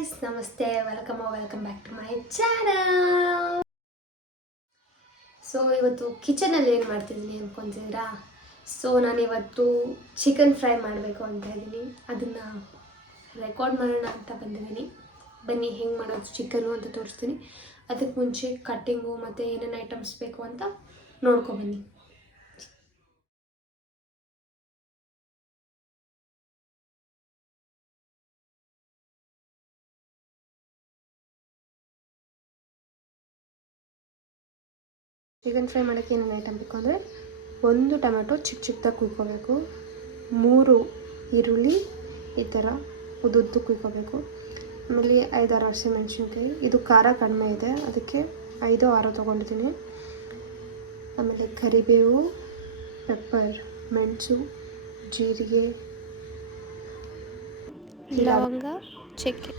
Guys, ನಮಸ್ತೆ, welcome back to my channel. So ಇವತ್ತು ಕಿಚನಲ್ಲಿ ಏನು ಮಾಡ್ತಿದ್ದೀನಿ ಅಂದ್ಕೊತಿದ್ದೀರಾ? ಸೊ ನಾನಿವತ್ತು ಚಿಕನ್ ಫ್ರೈ ಮಾಡಬೇಕು ಅಂತ ಇದ್ದೀನಿ. ಅದನ್ನು ರೆಕಾರ್ಡ್ ಮಾಡೋಣ ಅಂತ ಬಂದಿದ್ದೀನಿ. ಬನ್ನಿ ಹೆಂಗೆ ಮಾಡೋದು ಚಿಕನ್ನು ಅಂತ ತೋರಿಸ್ತೀನಿ. ಅದಕ್ಕೆ ಮುಂಚೆ ಕಟ್ಟಿಂಗು ಮತ್ತು ಏನೇನು ಐಟಮ್ಸ್ ಬೇಕು ಅಂತ ನೋಡ್ಕೊಬನ್ನಿ. ಚಿಕನ್ ಫ್ರೈ ಮಾಡೋಕ್ಕೆ ಏನೇನು ಐಟಮ್ ಬೇಕು ಅಂದರೆ, ಒಂದು ಟೊಮೆಟೊ ಚಿಕ್ಕದಾಗಿ ಕುಯ್ಕೋಬೇಕು, 3 ಈರುಳ್ಳಿ ಈ ಥರ ಉದ್ದುದ್ದು ಕುಯ್ಕೋಬೇಕು, ಆಮೇಲೆ 5-6 ಹಸಿಮೆಣಸಿನ್ಕಾಯಿ. ಇದು ಖಾರ ಕಡಿಮೆ ಇದೆ, ಅದಕ್ಕೆ 5-6 ತೊಗೊಂಡಿದ್ದೀನಿ. ಆಮೇಲೆ ಕರಿಬೇವು, ಪೆಪ್ಪರ್, ಮೆಣಸು, ಜೀರಿಗೆ, ಲವಂಗ, ಚಕ್ಕೆ,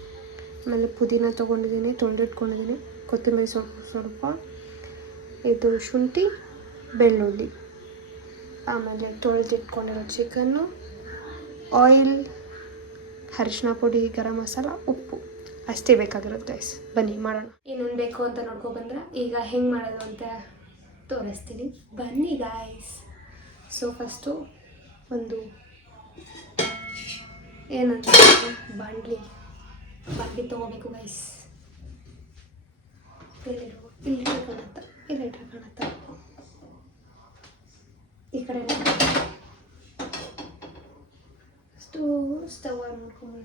ಆಮೇಲೆ ಪುದೀನ ತೊಗೊಂಡಿದ್ದೀನಿ, ತೊಳೆದಿಟ್ಕೊಂಡಿದ್ದೀನಿ, ಕೊತ್ತಂಬರಿ ಸ್ವಲ್ಪ, ಇದು ಶುಂಠಿ, ಬೆಳ್ಳುಳ್ಳಿ, ಆಮೇಲೆ ತೊಳೆದಿಟ್ಕೊಂಡಿರೋ ಚಿಕನ್ನು, ಆಯಿಲ್, ಅರಿಶಿನ ಪುಡಿ, ಗರಂ ಮಸಾಲ, ಉಪ್ಪು ಅಷ್ಟೇ ಬೇಕಾಗಿರುತ್ತೆ. ಬನ್ನಿ ಮಾಡೋಣ. ಏನೇನು ಬೇಕು ಅಂತ ನೋಡ್ಕೊಬಂದ್ರೆ ಈಗ ಹೆಂಗೆ ಮಾಡೋದು ಅಂತ ತೋರಿಸ್ತೀನಿ. ಬನ್ನಿ ಗಾಯ್ಸ್. ಸೊ ಫಸ್ಟು ಒಂದು ಏನಂತ ಬಾಂಡ್ಲಿ ತೊಗೋಬೇಕು ಗೈಸ್. ಇಲ್ಲಿ ಕಾಣುತ್ತಾ, ಈ ಕಡೆ ಸ್ಟವ್ ಆನ್ ಮಾಡ್ಕೊಂಡು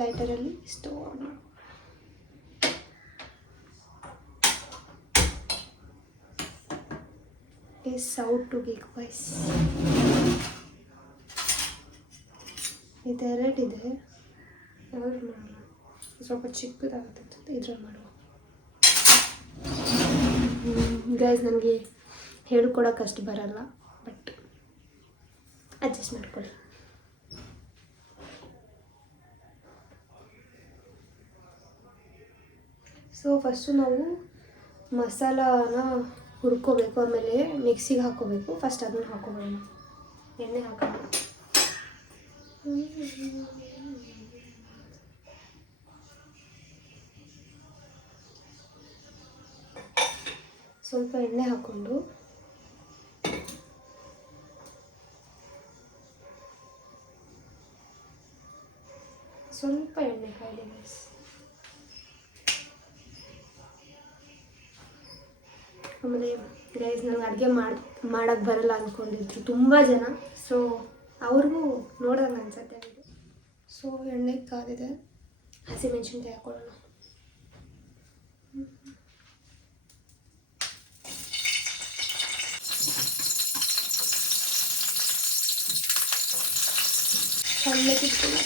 ಲೈಟರಲ್ಲಿ ಸ್ಟವ್ ಆನ್ ಮಾಡಿ ಸೌಟು ಬೇಕು ಗೈಸ್. ಇದೆರಡಿದೆ, ಯಾವ್ದು ಮಾಡೋಣ? ಸ್ವಲ್ಪ ಚಿಕ್ಕದಾಗುತ್ತೆ, ಇದ್ರಲ್ಲಿ ಮಾಡುವ ಗೈಸ್. ನನಗೆ ಹೇಳ್ಕೊಡೋಕ್ಕಷ್ಟು ಬರಲ್ಲ, ಬಟ್ ಅಡ್ಜಸ್ಟ್ ಮಾಡ್ಕೊಳ್ಳಿ. ಸೊ ಫಸ್ಟು ನಾವು ಮಸಾಲಾನ ಹುರ್ಕೋಬೇಕು, ಆಮೇಲೆ ಮಿಕ್ಸಿಗೆ ಹಾಕ್ಕೋಬೇಕು. ಫಸ್ಟ್ ಅದನ್ನು ಹಾಕ್ಕೋಬೇಡ, ಎಣ್ಣೆ ಹಾಕೋಣ. ಸ್ವಲ್ಪ ಎಣ್ಣೆ ಹಾಕ್ಕೊಂಡು ಸ್ವಲ್ಪ ಎಣ್ಣೆ ಕಾಯಿಲೆ ಗೈಸ್. ಆಮೇಲೆ ಗೈಸ್, ನನಗೆ ಅಡುಗೆ ಮಾಡೋಕ್ಕೆ ಬರಲ್ಲ ಅಂದ್ಕೊಂಡಿದ್ರು ತುಂಬ ಜನ. ಸೊ ಅವ್ರಿಗೂ ನೋಡೋಣ ಅನ್ಸತ್ತೆ ಇದು. ಸೊ ಎಣ್ಣೆ ಕಾದಿದೆ, ಹಸಿಮೆಣಸಿನ್ಕಾಯಿ ಹಾಕೊಳ್ಳೋಣ. ಸಣ್ಣಕ್ಕೆ ಇಟ್ಕೊಂಡು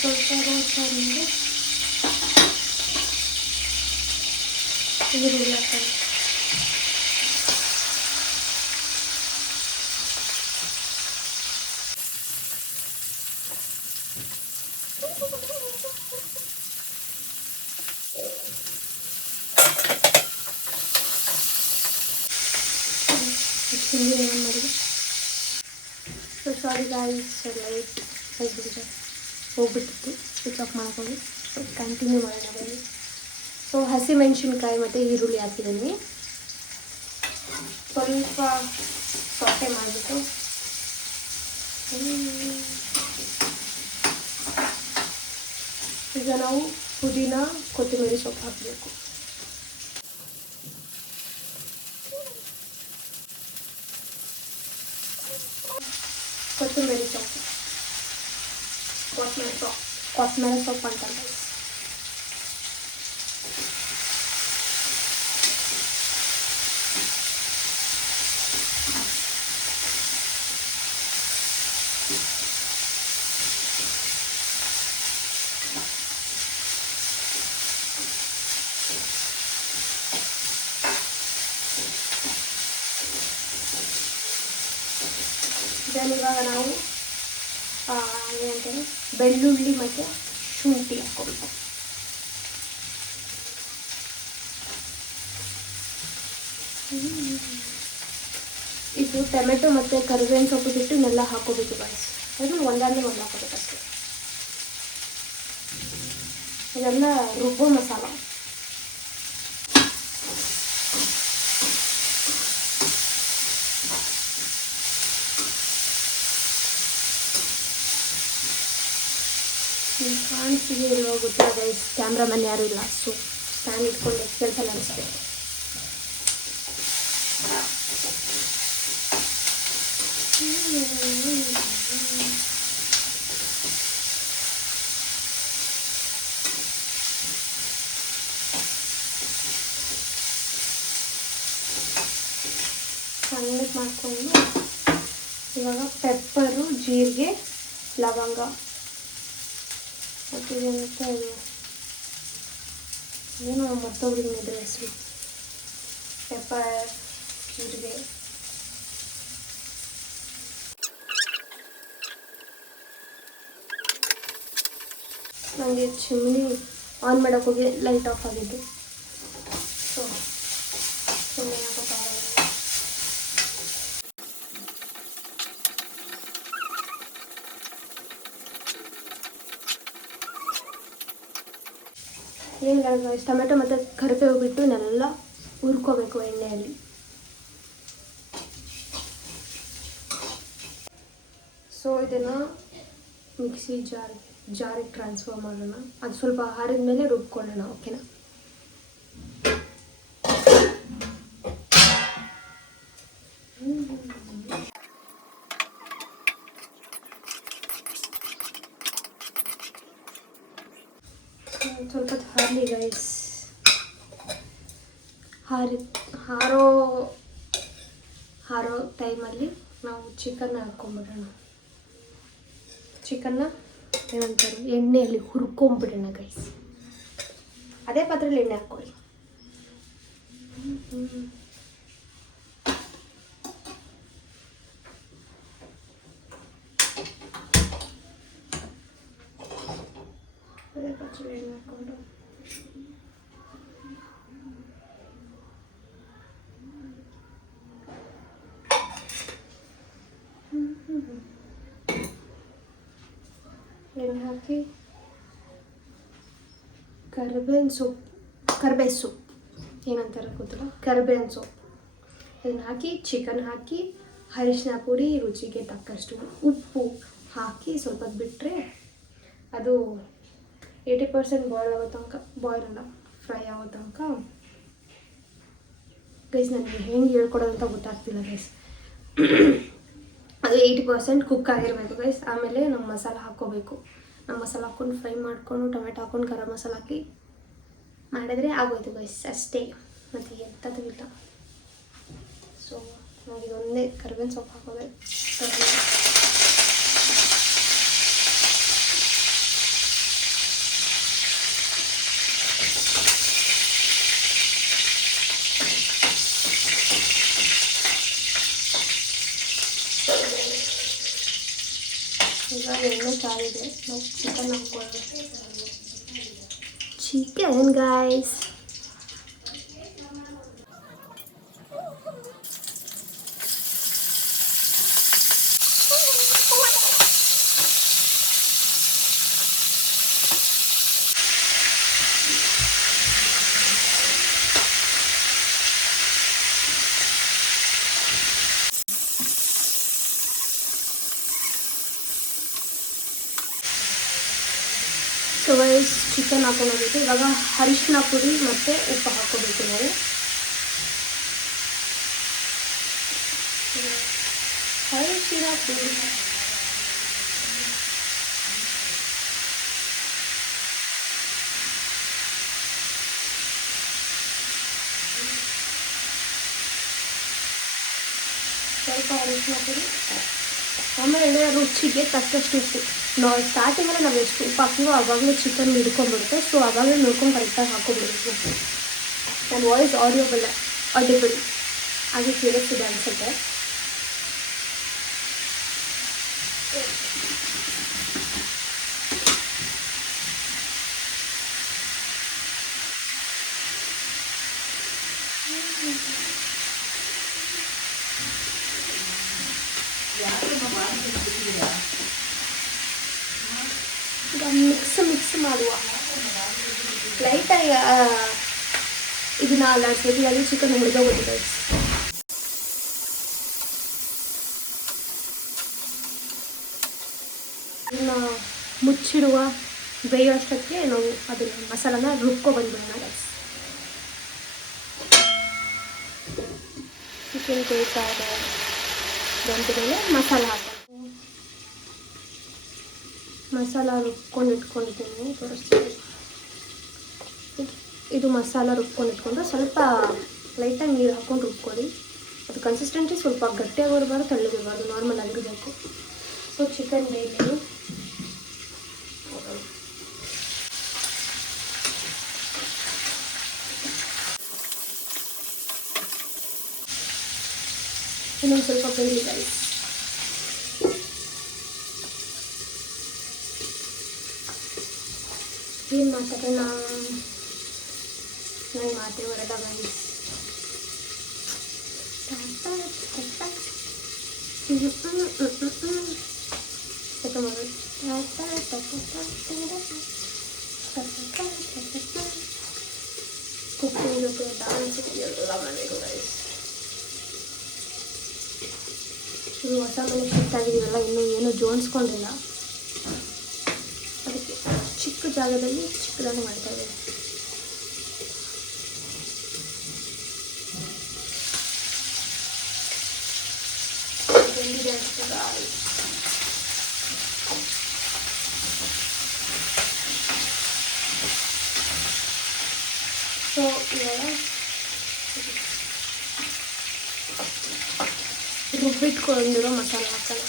ಸ್ವಲ್ಪ ರೋಸ್ಟ್ ಆದಮೇಲೆ ಈರುಳ್ಳಿ ಹಾಕೋಣ. ಏನು ಮಾಡಿದೆ? ಸೊ ಸಾರಿ ಗಾಯ್ಸ್, ಲೈಟ್ ಹೋಗ್ಬಿಟ್ಟಿತ್ತು, ಸ್ವಿಚ್ ಆಫ್ ಮಾಡ್ಕೊಂಡು. ಸೊ ಕಂಟಿನ್ಯೂ ಮಾಡೋಣ ಬನ್ನಿ. ಸೊ ಹಸಿಮೆಣಸಿನ್ಕಾಯಿ ಮತ್ತು ಈರುಳ್ಳಿ ಹಾಕಿದ್ದೀನಿ. ಸ್ವಲ್ಪ ಸೊಟ್ಟೆ ಮಾಡಿಬಿಟ್ಟು ಈಗ ನಾವು ಪುದೀನ, ಕೊತ್ತಂಬರಿ ಸೊಪ್ಪು ಹಾಕಬೇಕು. ಕೊತ್ತಂಬರಿ ಸೊಪ್ಪು, ಕೊತ್ತಂಬರಿ ಸೊಪ್ಪು ಅಂತಾರೆ. ದೆನ್ ಇವಾಗ ನಾವು ಏನಂತಾರೆ ಬೆಳ್ಳುಳ್ಳಿ ಮತ್ತು ಶುಂಠಿ ಹಾಕ್ಕೊಬೇಕು. ಇದು ಟೊಮೆಟೊ ಮತ್ತು ಕರಿಬೇವಿನ ಸೊಪ್ಪು ಬಿಟ್ಟು ಇನ್ನೆಲ್ಲ ಹಾಕೋಬೇಕು ಗಾಯ್ಸ್. ಅದು ಒಂದಾದ್ಮೇಲೆ ಒಂದು ಹಾಕೋಬೇಕು ಅಷ್ಟೇ. ಇದೆಲ್ಲ ರುಬ್ಬೋ ಮಸಾಲ. ಕಾಣಿಸ್ತಿದೆ ಇಲ್ವೋ ಗೊತ್ತಿಲ್ಲ ಗೈಸ್, ಕ್ಯಾಮ್ರಾಮನ್ ಯಾರೂ ಇಲ್ಲ, ಸೊ ಸ್ಟ್ಯಾಂಡ್ ಇಟ್ಕೊಂಡು ಕೆಲಸ ನಡೆಸ್ಬೇಕು. ಸಣ್ಣಗೆ ಮಾಡಿಕೊಂಡು ಇವಾಗ ಪೆಪ್ಪರು, ಜೀರಿಗೆ, ಲವಂಗ ಮತ್ತು ಏನಂತ ಇದು ಏನೋ ಮತ್ತೊಬ್ಬರಿಗೆ ಇದ್ರೆ ಹೆಸರು. ಪೆಪ್ಪರ್, ಜೀರಿಗೆ, ನನಗೆ ಚಿಮ್ನಿ ಆನ್ ಮಾಡೋಕ್ಕೆ ಹೋಗಿ ಲೈಟ್ ಆಫ್ ಆಗಿದ್ದು, ಸೊ ಸುಮ್ಮನೆ ಹಾಕೋಕ್ಕಾಗಲ್ಲ. ಏನಿಲ್ಲ, ಟೊಮೆಟೊ ಮತ್ತು ಕರಿಬೇವು ಬಿಟ್ಟು ನೆಲ್ಲ ಹುರ್ಕೋಬೇಕು ಎಣ್ಣೆಯಲ್ಲಿ. ಸೊ ಇದನ್ನು ಮಿಕ್ಸಿ ಜಾರಿಗೆ ಟ್ರಾನ್ಸ್ಫರ್ ಮಾಡೋಣ. ಅದು ಸ್ವಲ್ಪ ಆರಿದ ಮೇಲೆ ರುಬ್ಕೊಳ್ಳೋಣ, ಓಕೆನಾ? ಸ್ವಲ್ಪ ಹಾರಲಿ ಗೈಸ್. ಹಾರೋ ಟೈಮಲ್ಲಿ ನಾವು ಚಿಕನ್ನ ಹಾಕ್ಕೊಂಬಿಡೋಣ. ಚಿಕನ್ನ ಏನಂತಾರೆ ಎಣ್ಣೆಯಲ್ಲಿ ಹುರ್ಕೊಂಬಿಡೋಣ ಗೈಸ್. ಅದೇ ಪಾತ್ರೆಯಲ್ಲಿ ಎಣ್ಣೆ ಹಾಕ್ಕೊಳ್ಳಿ. ಅದೇ ಪಾತ್ರೆಯಲ್ಲಿ ಎಣ್ಣೆ ಹಾಕ್ಕೊಂಡು ಎಣ್ಣೆ ಹಾಕಿ ಕರಿಬೇವಿನ ಸೊಪ್ಪು ಏನಂತಾರೆ ಗೊತ್ತಿಲ್ಲ, ಕರಿಬೇವಿನ ಸೊಪ್ಪು ಇದನ್ನು ಹಾಕಿ ಚಿಕನ್ ಹಾಕಿ ಅರಿಶಿನ ಪುಡಿ, ರುಚಿಗೆ ತಕ್ಕಷ್ಟು ಉಪ್ಪು ಹಾಕಿ ಸ್ವಲ್ಪ ಬಿಟ್ಟರೆ ಅದು 80% ಬಾಯ್ಲ್ ಅಲ್ಲ ಫ್ರೈ ಆಗೋ ತನಕ ಗೈಸ್. ನನಗೆ ಹೆಂಗೆ ಹೇಳ್ಕೊಡೋದಂತ ಗೊತ್ತಾಗ್ತಿಲ್ಲ ಗೈಸ್. ಅದು 80% ಕುಕ್ ಆಗಿರಬೇಕು ಗೈಸ್. ಆಮೇಲೆ ನಮ್ಮ ಮಸಾಲ ಹಾಕ್ಕೋಬೇಕು. ನಮ್ಮ ಮಸಾಲ ಹಾಕ್ಕೊಂಡು ಫ್ರೈ ಮಾಡಿಕೊಂಡು ಟೊಮೆಟೊ ಹಾಕ್ಕೊಂಡು ಗರಂ ಮಸಾಲ ಹಾಕಿ ಮಾಡಿದ್ರೆ ಆಗೋಯ್ತು ಗೈಸ್, ಅಷ್ಟೇ. ಮತ್ತು ಎಂಥದ್ದು ಇಲ್ಲ. ಸೊ ನಾವೀಗೊಂದೇ ಕರಿಬೇವಿನ ಸೊಪ್ಪು ಹಾಕೋಬೇಕು. ಈಗ ಎಣ್ಣೆ ಕಾದಿದೆ, ನಾವು ಚಿಕನ್ ಹಾಕ್ಕೊಳ್ಳೋಣ. Chicken guys. So guys chicken ಹಾಕೊಂಡೋಗಿದ್ದು ಇವಾಗ ಅರಿಶಿನ ಪುಡಿ ಮತ್ತು ಉಪ್ಪು ಹಾಕ್ಕೋಬೇಕು ನಾವು. ಅರಿಶಿನ ಪುಡಿ ಸ್ವಲ್ಪ ಅರಿಶಿನ ಪುಡಿ, ಆಮೇಲೆ ರುಚಿಗೆ ತಕ್ಕಷ್ಟು ಉಪ್ಪು. ನಾವು ಸ್ಟಾರ್ಟಿಂಗಲ್ಲಿ ನಾವು ಎಷ್ಟು ಉಪ್ಪು ಹಾಕ್ತೀವೋ ಆವಾಗಲೇ ಚಿಕನ್ ಹಿಡ್ಕೊಂಡ್ಬಿಡುತ್ತೆ. ಸೊ ಆವಾಗಲೇ ನೋಡ್ಕೊಂಡು ಕರೆಕ್ಟಾಗಿ ಹಾಕ್ಕೊಂಡ್ಬಿಡ್ಬೇಕು. ನನ್ನ ವಾಯ್ಸ್ ಆಡಿಬಲ್ ಆಗಿ ಕೇಳಿಸ್ತಿದೆ ಅನಿಸುತ್ತೆ. ಈಗ ಮಿಕ್ಸ್ ಮಾಡುವ ಲೈಟಾಗಿ ಇದನ್ನ ಅಲ್ಲಾಡ್ಸ್ಬೇಕು. ಚಿಕನ್ ಹುರಿದೋಗುತ್ತೆ. ಇದನ್ನ ಮುಚ್ಚಿಡುವ ಬೇಯುವಷ್ಟಕ್ಕೆ ನಾವು ಅದನ್ನ ಮಸಾಲಾನ ರುಬ್ಕೊಬಂದ್ಬಿಡೋಣ ಗೈಸ್. ಚಿಕನ್ ಬೇಯ್ತಾ ಇದೆ ಗಂಟೆ ಮೇಲೆ ಮಸಾಲ ಹಾಕೋದು. ಮಸಾಲ ರುಬ್ಕೊಂಡು ಇಟ್ಕೊಂಡಿದ್ದೀನಿ, ತೋರಿಸ್ತೀನಿ. ಇದು ಮಸಾಲ ರುಬ್ಕೊಂಡು ಇಟ್ಕೊಂಡು ಸ್ವಲ್ಪ ಲೈಟಾಗಿ ನೀರು ಹಾಕ್ಕೊಂಡು ರುಬ್ಕೊಳ್ಳಿ. ಅದು ಕನ್ಸಿಸ್ಟೆನ್ಸಿ ಸ್ವಲ್ಪ ಗಟ್ಟಿಯಾಗಿರಬಾರ್ದು, ತೆಳ್ಳಗಿರಬಾರ್ದು, ನಾರ್ಮಲ್ ಆಗಿರಬೇಕು. ಸೊ ಚಿಕನ್ ಬೇಯಿಸಿ ಇನ್ನೊಂದು ಸ್ವಲ್ಪ ಬೇಯಿಸಿ ಗೈಸ್. ಏನು ಮಾಡ್ತಾರೆ ನಾನು ಮಾತೇವರೆಲ್ಲ ಗೈಸ್. ಕುಕ್ಕಿಂಗ್ ಜೊತೆ ಡಾನ್ಸ್ ಎಲ್ಲ ಮಾಡಬೇಕು ಗೈಸ್. ಇದು ಹೊಸ ಮನೆ ಶಿಫ್ಟ್ ಆಗಿದ್ದೀವಲ್ಲ, ಇನ್ನೂ ಏನೂ ಜೋಡಿಸ್ಕೊಂಡಿಲ್ಲ. ಅದಕ್ಕೆ ಚಿಕ್ಕ ಜಾಗದಲ್ಲಿ ಚಿಕ್ಕದಾಗಿ ಮಾಡ್ತಾ ಇದ್ದೀವಿ. ಸೊ ಇವಾಗ ರುಬ್ಬಿಟ್ಕೊಂಡಿರೋ ಮಸಾಲೆ ಹಾಕೋಣ.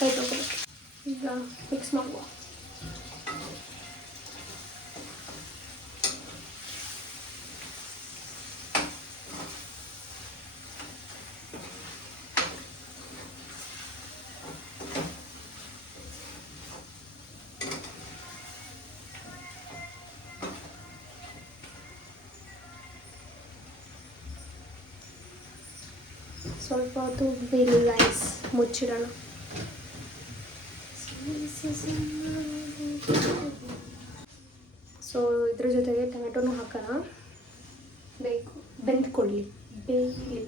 ಕೈ ತೊಗೊಳ್ಬೇಕು. ಈಗ ಮಿಕ್ಸ್ ಮಾಡುವ. ಸ್ವಲ್ಪ ಹೊತ್ತು ಬೇಲಿ ಗೈಸ್, ಮುಚ್ಚಿಡೋಣ. ಸೊ ಇದ್ರ ಜೊತೆಗೆ ಟೊಮೆಟೊನೂ ಹಾಕೋಣ. ಬೇಕು ಬೆಂದ್ಕೊಳ್ಳಿ, ಬೇಯಲಿ.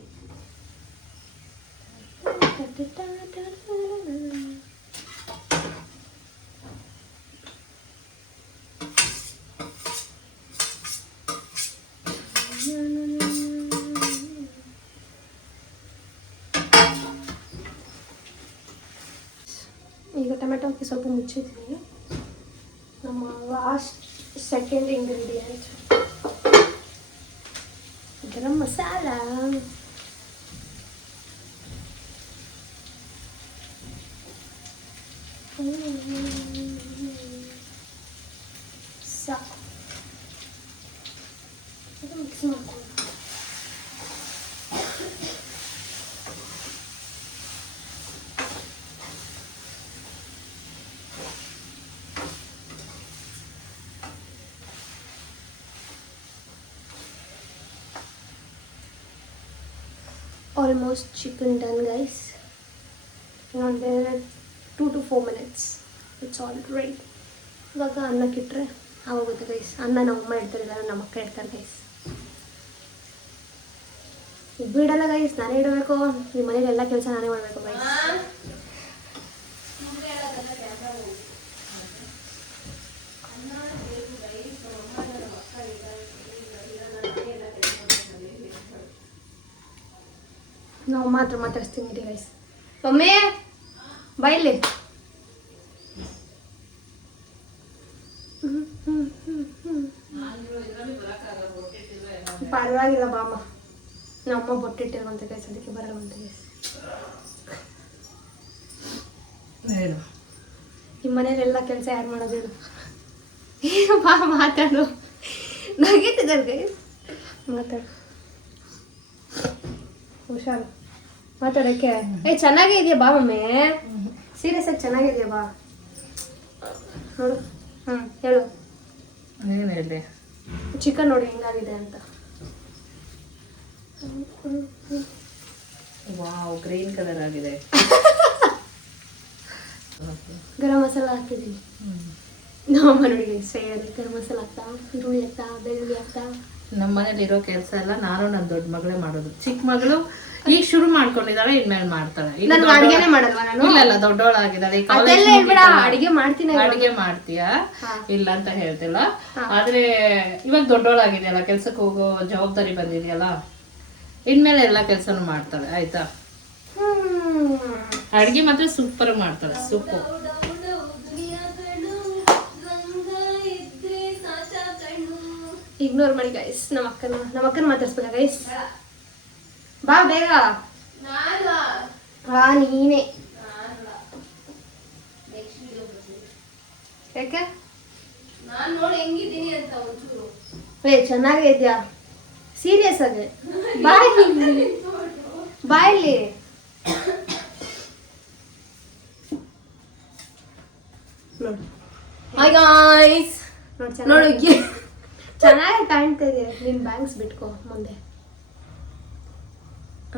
ಈಗ ಟೊಮೆಟೊ ಹಾಕಿ ಸ್ವಲ್ಪ ಮುಚ್ಚಿದ್ದೀನಿ. ನಮ್ಮ last second ingredient garam masala. ಸಾಕು, ಮಿಕ್ಸ್ ಮಾಡ್ಕೊಂಡು almost chicken done guys. Around there 2 to 4 minutes it's all ready. ಇವಾಗ ಅನ್ನಕ್ಕಿಟ್ರೆ ಆಗೋಗುತ್ತೆ ಗೈಸ್. ಅನ್ನ ನಮ್ಮಮ್ಮ ಇಡ್ತಾರಿಲ್ಲ, ನಮ್ಮ ಅಕ್ಕ ಇಡ್ತಾರೆ ಗೈಸ್. ಬಿಡಲ್ಲ ಗೈಸ್, ನಾನೇ ಇಡಬೇಕು. ಈ ಮನೇಲಿ ಎಲ್ಲ ಕೆಲಸ ನಾನೇ ಮಾಡಬೇಕು ಗೈಸ್. ನಾವು ಮಾತ್ರ ಮಾತಾಡಿಸ್ತೀನಿ ಗೈಸ್. ಮಮ್ಮಿ ಬೈಲಿ. ಪರವಾಗಿಲ್ಲ ಬಾಮ, ನಮ್ಮಮ್ಮ ಬೊಟ್ಟಿಟ್ಟಿರುವಂತ ಗೈಸ್, ಅದಕ್ಕೆ ಬರಲ್ವಂತ ಗೈಸ್. ಹೇಳು, ನಿಮ್ಮ ಮನೇಲೆಲ್ಲ ಕೆಲಸ ಯಾರು ಮಾಡೋದೇನು? ಬಾ ಮಾತಾಡು, ನಗೀತಿದ್ದಾರೆ ಗೈಸ್, ಮಾತಾಡು, ಹುಷಾರು ಮಾತಾಡೋಕ್ಕೆ. ಚೆನ್ನಾಗೇ ಇದೆಯಾ ಬಾ ಮಮ್ಮಿ, ಸೀರಿಯಸ್ ಆಗಿ ಚೆನ್ನಾಗಿದೆಯಾ ಬಾ, ನೋಡು. ಹೇಳು, ಏನು ಹೇಳಿ? ಚಿಕನ್ ನೋಡಿ ಹೆಂಗಾಗಿದೆ ಅಂತ. ವಾವ್, ಗ್ರೀನ್ ಕಲರ್ ಆಗಿದೆ. ಗರಂ ಮಸಾಲ ಹಾಕಿದ್ದೀನಿ. ನಮ್ಮಮ್ಮ ನೋಡಿ ಸೈಡಲ್ಲಿ ಗರಂ ಮಸಾಲ ಹಾಕ್ತಾ, ಈರುಳ್ಳಿ ಹಾಕ್ತಾ, ಬೆಳ್ಳುಳ್ಳಿ ಹಾಕ್ತಾ. ನಮ್ಮ ಮನೇಲಿ ಇರೋ ಕೆಲಸ ಎಲ್ಲ ನಾನು ನನ್ನ ದೊಡ್ಡ ಮಗಳೇ ಮಾಡೋದು. ಚಿಕ್ಕ ಮಗಳು ಈಗ ಶುರು ಮಾಡ್ಕೊಂಡಿದ್ದಾಳೆ, ಇನ್ಮೇಲೆ ಮಾಡ್ತಾಳೆ. ನಾನು ಅಡಿಗೆನೇ ಮಾಡಲ್ವಾ ನಾನು? ಇಲ್ಲ, ದೊಡ್ಡವಳಾಗಿದ್ದಾಳೆ. ಅಡಿಗೆ ಮಾಡ್ತೀನಿ. ಅಡಿಗೆ ಮಾಡ್ತೀಯಾ? ಇಲ್ಲ ಅಂತ ಹೇಳ್ತಿಲ್ಲ, ಆದ್ರೆ ಇವಾಗ ದೊಡ್ಡವಳಾಗಿದೆಯಲ್ಲ, ಕೆಲ್ಸಕ್ಕೆ ಹೋಗೋ ಜವಾಬ್ದಾರಿ ಬಂದಿದೆಯಲ್ಲ, ಇನ್ಮೇಲೆ ಎಲ್ಲ ಕೆಲ್ಸನೂ ಮಾಡ್ತಾಳೆ. ಆಯ್ತಾ? ಅಡಿಗೆ ಮಾತ್ರ ಸೂಪರ್ ಮಾಡ್ತಾಳೆ, ಸೂಪರ್. ಇಗ್ನೋರ್ ಮಾಡಿ ಗೈಸ್, ನಮ್ಮ ಅಕ್ಕನ ಮಾತಾಡ್ಸ್ಬೇಕ ಗೈಸ್. ಬಾ ಬೇಗ. ನೀನೇ ಯಾಕೆ? ನಾನು ನೋಡಿ ಹೆಂಗಿದ್ದೀನಿ ಅಂತ ಒಂಚೂರು. ಚೆನ್ನಾಗೇ ಇದೆಯಾ? ಸೀರಿಯಸ್ ಆಗಿ ಬಾಯಲ್ಲಿ ನೋಡು. ಹಾಯ್ ಗಾಯ್ಸ್, ನೋಡು ಚೆನ್ನಾಗಿ ಕಾಣ್ತಾ ಇದೆ. ನಿನ್ ಬ್ಯಾಂಕ್ಸ್ ಬಿಟ್ಕೋ ಮುಂದೆ.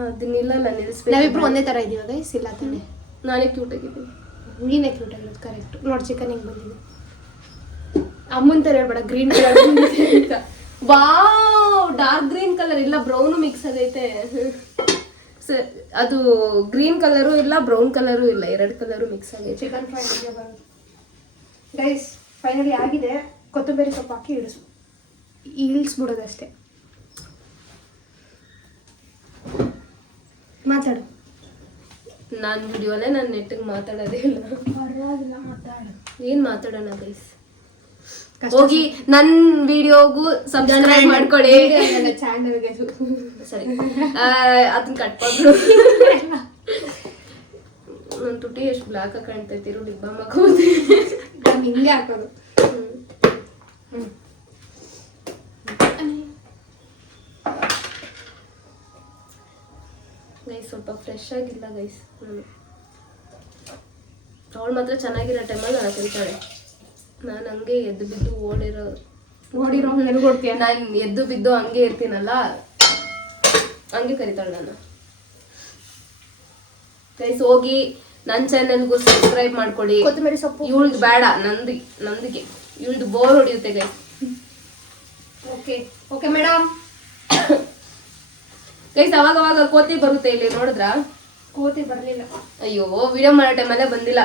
ಅದನ್ನೆಲ್ಲ ನಾನು ನಿಲ್ಲಿಸ್ಬೇಕು. ನಾವಿಬ್ರು ಒಂದೇ ತರ ಇದೀವ ಗೈಸ್, ಇಲ್ಲ ತಾನೆ? ನಾನೇ ಕ್ಯೂಟ್ ಆಗಿದ್ದೀನಿ. ನೀನೇ ಕ್ಯೂಟ್ ಆಗಿರೋದು, ಕರೆಕ್ಟ್. ನೋಡಿ ಚಿಕನ್ ಹೆಂಗ್ ಬಂದಿದೆ. ಅಮ್ಮನ್ ತರ ಹೇಳ್ಬೇಡ, ಗ್ರೀನ್ ಕಲರ್ ಅಂತ. ವಾವ್, ಡಾರ್ಕ್ ಗ್ರೀನ್ ಕಲರ್ ಇಲ್ಲ, ಬ್ರೌನು ಮಿಕ್ಸ್ ಆಗೈತೆ. ಅದು ಗ್ರೀನ್ ಕಲರು ಇಲ್ಲ, ಬ್ರೌನ್ ಕಲರು ಇಲ್ಲ, ಎರಡು ಕಲರು ಮಿಕ್ಸ್ ಆಗೈತೆ. ಚಿಕನ್ ಫ್ರೈ ಬರೋದು ಗೈಸ್. ಫೈನಲಿ ಆಗಿದೆ. ಕೊತ್ತಂಬರಿ ಸೊಪ್ಪು ಹಾಕಿ ಇಳಿಸ್ಬಿಡೋದಷ್ಟೇ. ಮಾತಾಡು. ನಾನು ವಿಡಿಯೋಲೆ ನಾನು ನೆಟ್ಟಿಗೆ ಮಾತಾಡೋದೇ ಇಲ್ಲ. ಪರವಾಗಿಲ್ಲ, ಮಾತಾಡು. ಏನ್ ಮಾತಾಡೋಣ ಗೈಸ್? ಹೋಗಿ ನನ್ನ ವಿಡಿಯೋಗೂ ಸಬ್ಸ್ಕ್ರೈಬ್ ಮಾಡ್ಕೊಳ್ಳಿ. ಚಾನಲ್ಗೆ ಸರಿ, ಅದನ್ನ ಕಟ್ ಮಾಡ್ಬಿಡು. ನನ್ನ ತುಟಿ ಎಷ್ಟು ಬ್ಲಾಕ್ ಆಗಿ ಕಾಣ್ತೈತಿ. ಡಿಬ್ಬ ಮಕ್ಕೋದು ನಾನು ಹಿಂಗೆ ಹಾಕೋದು. ಗೈಸ್ ಸ್ವಲ್ಪ ಫ್ರೆಶ್ ಆಗಿಲ್ಲ ಗೈಸ್. ಅವಳು ಮಾತ್ರ ಚೆನ್ನಾಗಿರೋ ಟೈಮಲ್ಲಿ ನಾನು ಕರಿತಾಳೆ. ನಾನು ಹಂಗೆ ಎದ್ದು ಬಿದ್ದು ಓಡಿರೋ ನೆನ್ಕೊಡ್ತೀಯ? ನಾನು ಎದ್ದು ಬಿದ್ದು ಹಂಗೆ ಇರ್ತೀನಲ್ಲ, ಹಂಗೆ ಕರಿತಾಳೆ ನಾನು. ಗೈಸ್ ಹೋಗಿ ನನ್ನ ಚಾನೆಲ್ಗೂ ಸಬ್ಸ್ಕ್ರೈಬ್ ಮಾಡ್ಕೊಳ್ಳಿ. ಕೊತ್ತಂಬರಿ ಸೊಪ್ಪು ಇವಳ್ದು ಬೇಡ, ನಂದಿಗೆ ಇವಳ್ದು ಬೋರ್ ಹೊಡಿಯುತ್ತೆ guys. Okay okay madam. Guys ಅವಾಗ ಕೋತಿ ಬರುತ್ತೆ ಇಲ್ಲಿ, ನೋಡಿದ್ರಾ? ಕೋತಿ ಬರಲಿಲ್ಲ. ಅಯ್ಯೋ, ವಿಡಿಯೋ ಮಾಡೋ ಟೈಮಲ್ಲೇ ಬಂದಿಲ್ಲ.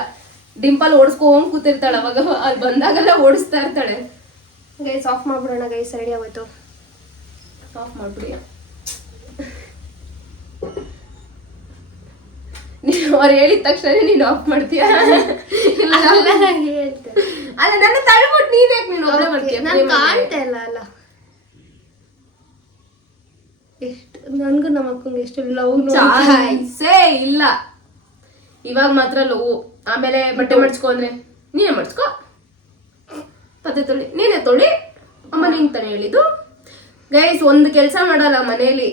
ಡಿಂಪಲ್ ಓಡಿಸ್ಕೊಂಡ್ ಕೂತಿರ್ತಾಳೆ, ಅವಾಗ ಅಲ್ಲಿ ಬಂದಾಗೆಲ್ಲ ಓಡಿಸ್ತಾ ಇರ್ತಾಳೆ. ಗೈಸ್ ಆಫ್ ಮಾಡ್ಬಿಡೋಣ ಗೈಸ್, ರೆಡಿ ಆಗೋಯ್ತು. ಆಫ್ ಮಾಡ್ಬಿಡಿ. ನೀನು ಅವ್ರು ಹೇಳಿದ ತಕ್ಷಣ ನೀನು ಆಫ್ ಮಾಡ್ತೀಯ? ಹೇಳ್ತೆ. ಅಲ್ಲ, ನನ್ನ ತಳ್ಬಿಟ್ಟು ನೀನ್ ಯಾಕೆ ನೀನು ಒಬ್ಬಳೆ ಮಾಡ್ತೀಯ? ನಾನು ಕಾಣ್ತಾ ಇಲ್ಲ ಅಲ್ಲ. ಎಷ್ಟು ನನ್ಗೂ ನಮ್ಮ ಅಕ್ಕಂಗೆ ಎಷ್ಟು ಲವ್ ಚಾಯ್ಸೇ ಇಲ್ಲ. ಇವಾಗ ಮಾತ್ರ ಲವ್. ಆಮೇಲೆ ಬಟ್ಟೆ ಮಡ್ಸ್ಕೊ ಅಂದ್ರೆ ನೀನೇ ಮಡ್ಸ್ಕೊ, ಪತ್ತೆ ತೊಳಿ ನೀನೇ ತೊಳಿ, ಅಮ್ಮ ನಿಂಗೆ ತಾನೆ ಹೇಳಿದ್ದು. ಗೈಸ್ ಒಂದು ಕೆಲಸ ಮಾಡಲ್ಲ ಮನೇಲಿ.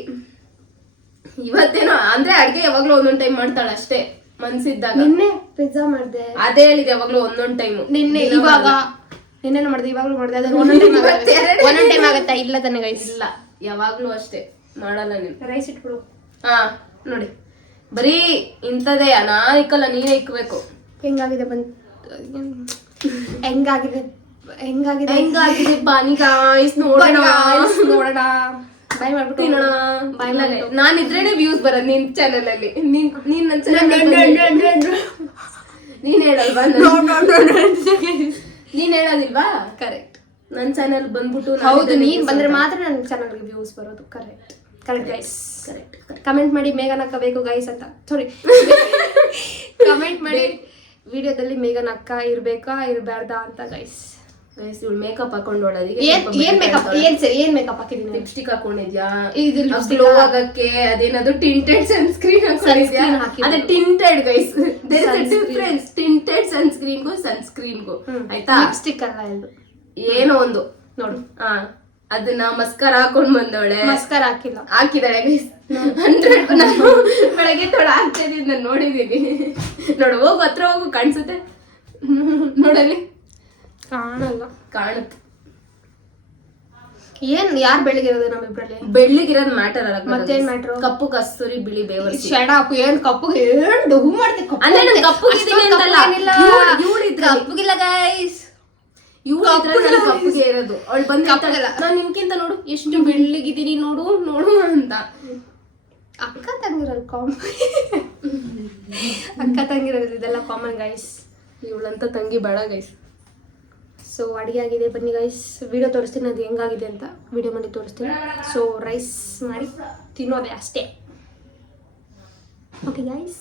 ಇವತ್ತೇನೋ ಅಂದ್ರೆ ಅಡ್ಗೆ ಯಾವಾಗ್ಲೂ ಒಂದೊಂದ್ ಟೈಮ್ ಮಾಡ್ತಾಳೆ ಅಷ್ಟೇ, ಮನ್ಸಿದ್ದಾಗ. ನಿನ್ನೆ ಪಿಜ್ಜಾ ಮಾಡ್ದೆ. ಅದೇ ಹೇಳಿದೆ, ಯಾವಾಗ್ಲೂ ಒಂದೊಂದ್ ಟೈಮ್. ನಿನ್ನೆ ಇವಾಗ ನಿನ್ನೆನೂ ಮಾಡ್ದೆ, ಇವಾಗ್ಲೂ ಮಾಡ್ದೆ. ಅದ್ರ ಒಂದೊಂದ್ ಟೈಮ್ ಆಗತ್ತಾ? ಇಲ್ಲ ತಾನೆ ಗೈಸ್? ಇಲ್ಲ, ಯಾವಾಗ್ಲೂ ಅಷ್ಟೇ ಮಾಡಲ್ಲ ನೀನು. ರೈಸ್ ಇಟ್ಬಿಡು. ಹಾ ನೋಡಿ, ಬರೀ ಇಂಥದೇ ನಾನು ಇಕ್ಕಲ್ಲ, ನೀನೇ ಇಕ್ಬೇಕು. ಹೆಂಗಾಗಿದೆ ಹೆಂಗಾಗಿದೆ ಬನ್ನಿ ಗಾಯ್ಸ್, ನೋಡೋಣ ಬಾಯ್ ಮಾಡ್ಬಿಟ್ಟು ತಿನ್ನೋಣ. ನಾನು ಇದ್ರೇನೆ ವ್ಯೂಸ್ ಬರೋದು ನಿನ್ ಚಾನೆಲ್ ಅಲ್ಲಿ. ನೀನ್ ನನ್ನ ಚಾನೆಲ್ ನೀನ್ ಹೇಳಲ್ವಾ? ನೀನ್ ಹೇಳೋದಿಲ್ವಾ? ಕರೆಕ್ಟ್. ನನ್ನ ಚಾನೆಲ್ ಬಂದ್ಬಿಟ್ಟು ಹೌದು, ನೀನ್ ಬಂದ್ರೆ ಮಾತ್ರ ನನ್ನ ಚಾನಲ್ಗೆ ವ್ಯೂಸ್ ಬರೋದು. Correct correct guys. Correct. Comment ಮಾಡಿ ಮೇಘನ್ ಅಕ್ಕ ಬೇಕು ಗೈಸ್ ಅಂತ. ಸಾರಿ, ಕಮೆಂಟ್ ಮಾಡಿ ವಿಡಿಯೋದಲ್ಲಿ ಮೇಘನ್ ಅಕ್ಕ ಇರ್ಬೇಕಾ ಇರಬಾರ್ದಾ ಅಂತ ಗೈಸ್. ಗೈಸ್ ಇವಳು ಮೇಕಪ್ ಹಾಕೊಂಡೋಳೋದಿಗೆ ಏನ್ ಮೇಕಪ್ ಏನ್ ಮೇಕಪ್ ಹಾಕಿದೀನಿ ಲಿಪ್ಸ್ಟಿಕ್ ಹಾಕೊಂಡಿದ್ಯಾ ಇದು ಗ್ಲೋ ಆಗಕ್ಕೆ ಅದೇನದು ಟಿಂಟೆಡ್ ಸನ್ಸ್ಕ್ರೀನ್ ಅದೇ tinted guys there is a difference tinted ಸನ್ಸ್ಕ್ರೀನ್ಗೂ ಸನ್ಸ್ಕ್ರೀನ್ಗೂ ಆಯ್ತಾ ಲಿಪ್ಸ್ಟಿಕ್ ಅಲ್ಲ ಇದು ಏನೋ ಒಂದು ನೋಡು ಅದನ್ನ ಮಸ್ಕರ್ ಹಾಕೊಂಡ್ ಬಂದವಳೆ ಮಸ್ಕರ್ ಹಾಕಿದಾಳೆ ಗೈಸ್ 100 ನಾನು ಬೆಳಗ್ಗೆ ತೊಳ ಹಾಕ್ತಾ ಇದ್ದೀನಿ ನಾನು ನೋಡಿದೀನಿ ನೋಡು ಹೋಗು ಹತ್ರ ಹೋಗು ಕಾಣಿಸುತ್ತೆ ನೋಡಲ್ಲಿ ಕಾಣುತ್ತೆ ಯಾರು ಬೆಳಗಿರೋದು ನಮ್ಮಿಬ್ರಲ್ಲಿ ಬೆಳ್ಳಿಗಿರೋದ್ ಮ್ಯಾಟರ್ ಅಲ್ಲ ಮತ್ತೇನ್ ಮ್ಯಾಟ್ರು ಕಪ್ಪು ಕಸ್ತೂರಿ ಬಿಳಿ ಬೇವರ್ಸಿ ಶಡಾಪ್ ಏನ್ ಕಪ್ಪುಗೆ ಏನ್ ಡಹು ಮಾಡ್ತೆ ಅಂದ್ರೆ ನಾನು ಕಪ್ಪುಗಿದ್ದೀನಿ ಅಂತಲ್ಲ ಕಪ್ಪುಗಿಲ್ಲ ಗೈಸ್ ಕಪ್ಪುಗೆ ಇರೋದು ಅವಳು ಬಂದಿಲ್ಲ ನಾನು ನಿಮ್ಗಿಂತ ನೋಡು ಎಷ್ಟು ಬೆಳ್ಳಿಗಿದ್ದೀನಿ ನೋಡು ನೋಡು ಅಂತ ಅಕ್ಕ ತಂಗಿರಲ್ಲ ಕಾಮನ್ ಅಕ್ಕ ತಂಗಿರೋದು ಇದೆಲ್ಲ ಕಾಮನ್ ಗೈಸ್ ಇವಳಂತ ತಂಗಿ ಬೇಡ ಗೈಸ್ ಸೊ ಅಡುಗೆ ಆಗಿದೆ ಬನ್ನಿ ಗೈಸ್ ವಿಡಿಯೋ ತೋರಿಸ್ತೀನಿ ಅದು ಹೆಂಗಾಗಿದೆ ಅಂತ ವಿಡಿಯೋ ಮಾಡಿ ತೋರಿಸ್ತೀನಿ ಸೊ ರೈಸ್ ಮಾಡಿ ತಿನ್ನೋದೆ ಅಷ್ಟೇ ಓಕೆ ಗೈಸ್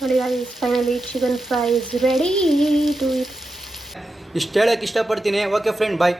ನೋಡಿ guys finally chicken fry is ready to eat ಇಷ್ಟು ಹೇಳಕ್ಕೆ ಇಷ್ಟಪಡ್ತೀನಿ. ಓಕೆ ಫ್ರೆಂಡ್, ಬಾಯ್.